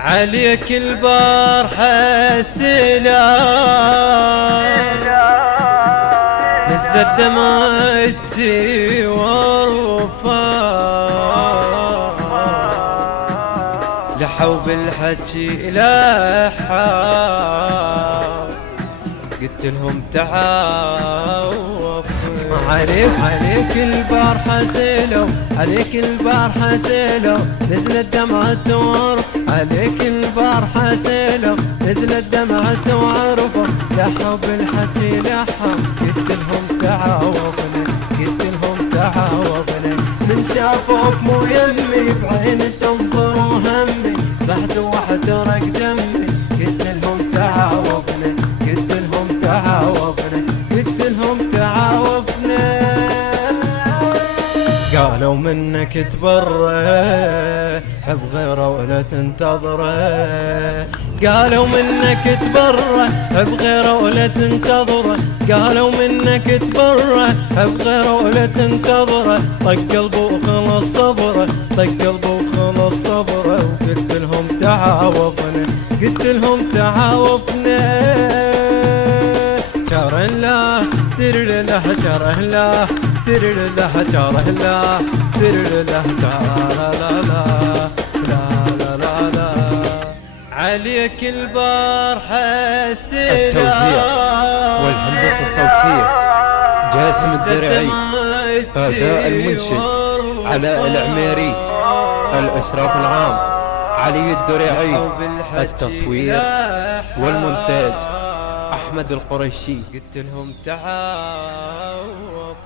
عليك البارحة السلام نزلت دمعتي والوفاء لحوب الحكي لحام قلت لهم تعاوف عليك البارحة زيلو عليك البارحة زيلو نزلت دمعة وعرف عليك البارحة زيلو نزلت دمعة وعرف لحب الحكي لحم قلت لهم تعاوفنا قلت لهم تعاوفنا من شافوك مو يمي بعين تنظر وهمي صحت واحترق دمي قلت لهم تعاوفنا قلت لهم تعاوفنا قلت لهم تعاوفنا قالوا منك تبره حب غيره ولا تنتظره قالوا منك تبره حب غيره ولا تنتظره قالوا منك تبره حب غيره ولا تنتظره طق قلبه وخلص صبره طق قلبه وخلص صبره وقلت لهم تعاوفنا قلت لهم تعاوفنا شره له ترر له شره له ترر له شره له ترر له لا لا لا لا لا لا عليك البارحة التوزيع والهندسة الصوتية جاسم الدرعي أداء المنشد علاء العميري الإشراف العام علي الدرعي التصوير والمونتاج أحمد القريشي قلت لهم تعاوف